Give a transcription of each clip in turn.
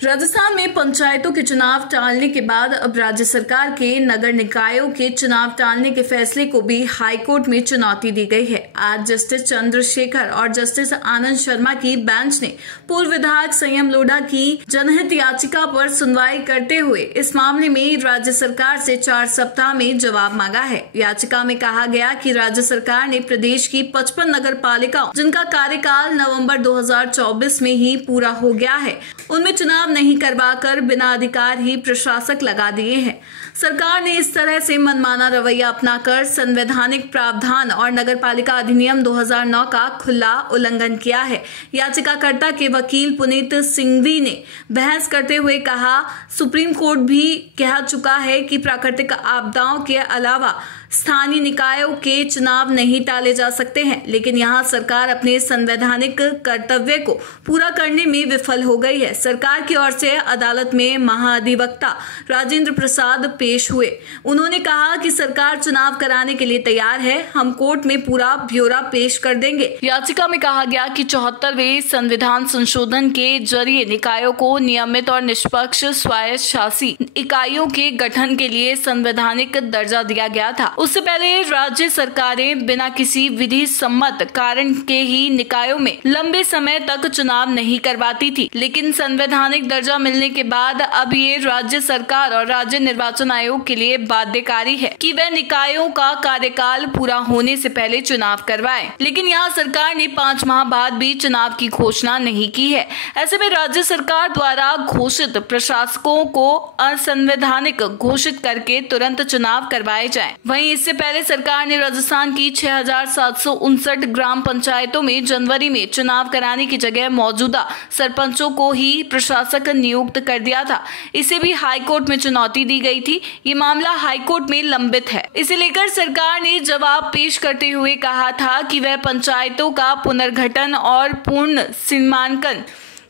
राजस्थान में पंचायतों के चुनाव टालने के बाद अब राज्य सरकार के नगर निकायों के चुनाव टालने के फैसले को भी हाईकोर्ट में चुनौती दी गई है। आज जस्टिस चंद्रशेखर और जस्टिस आनंद शर्मा की बेंच ने पूर्व विधायक संयम लोढ़ा की जनहित याचिका पर सुनवाई करते हुए इस मामले में राज्य सरकार से 4 सप्ताह में जवाब मांगा है। याचिका में कहा गया कि राज्य सरकार ने प्रदेश की 55 नगर पालिकाओं जिनका कार्यकाल नवम्बर 2024 में ही पूरा हो गया है, उनमें चुनाव नहीं करवाकर बिना अधिकार ही प्रशासक लगा दिए हैं। सरकार ने इस तरह से मनमाना रवैया अपनाकर संवैधानिक प्रावधान और नगरपालिका अधिनियम 2009 का खुला उल्लंघन किया है। याचिकाकर्ता के वकील पुनीत सिंघवी ने बहस करते हुए कहा, सुप्रीम कोर्ट भी कह चुका है कि प्राकृतिक आपदाओं के अलावा स्थानीय निकायों के चुनाव नहीं टाले जा सकते हैं, लेकिन यहाँ सरकार अपने संवैधानिक कर्तव्य को पूरा करने में विफल हो गई है। सरकार की ओर से अदालत में महाधिवक्ता राजेंद्र प्रसाद पेश हुए। उन्होंने कहा कि सरकार चुनाव कराने के लिए तैयार है, हम कोर्ट में पूरा ब्यौरा पेश कर देंगे। याचिका में कहा गया कि 74वें संविधान संशोधन के जरिए निकायों को नियमित और निष्पक्ष स्वायत्त शासी इकाइयों के गठन के लिए संवैधानिक दर्जा दिया गया था। उससे पहले राज्य सरकारें बिना किसी विधि सम्मत कारण के ही निकायों में लंबे समय तक चुनाव नहीं करवाती थी, लेकिन संवैधानिक दर्जा मिलने के बाद अब ये राज्य सरकार और राज्य निर्वाचन आयोग के लिए बाध्यकारी है कि वह निकायों का कार्यकाल पूरा होने से पहले चुनाव करवाए। लेकिन यहाँ सरकार ने 5 माह बाद भी चुनाव की घोषणा नहीं की है। ऐसे में राज्य सरकार द्वारा घोषित प्रशासकों को असंवैधानिक घोषित करके तुरंत चुनाव करवाए जाएं। वहीं इससे पहले सरकार ने राजस्थान की 6759 ग्राम पंचायतों में जनवरी में चुनाव कराने की जगह मौजूदा सरपंचों को ही प्रशासक नियुक्त कर दिया था। इसे भी हाईकोर्ट में चुनौती दी गई थी। ये मामला हाईकोर्ट में लंबित है। इसे लेकर सरकार ने जवाब पेश करते हुए कहा था कि वह पंचायतों का पुनर्गठन और पूर्ण सीमांकन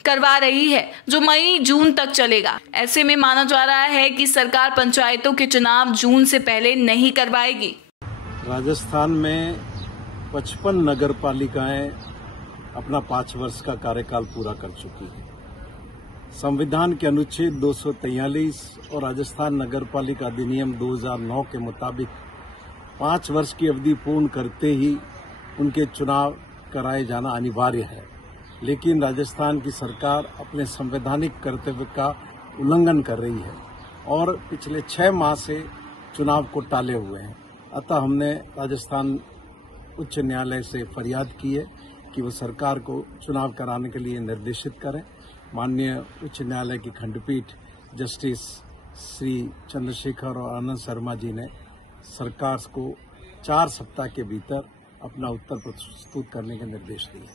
करवा रही है, जो मई जून तक चलेगा। ऐसे में माना जा रहा है कि सरकार पंचायतों के चुनाव जून से पहले नहीं करवाएगी। राजस्थान में 55 नगर पालिकाएं अपना 5 वर्ष का कार्यकाल पूरा कर चुकी है। संविधान के अनुच्छेद 243 और राजस्थान नगर पालिका अधिनियम 2009 के मुताबिक 5 वर्ष की अवधि पूर्ण करते ही उनके चुनाव कराए जाना अनिवार्य है। लेकिन राजस्थान की सरकार अपने संवैधानिक कर्तव्य का उल्लंघन कर रही है और पिछले 6 माह से चुनाव को टाले हुए हैं। अतः हमने राजस्थान उच्च न्यायालय से फरियाद की है कि वो सरकार को चुनाव कराने के लिए निर्देशित करें। माननीय उच्च न्यायालय की खंडपीठ जस्टिस श्री चंद्रशेखर और आनंद शर्मा जी ने सरकार को 4 सप्ताह के भीतर अपना उत्तर प्रस्तुत करने के निर्देश दिए।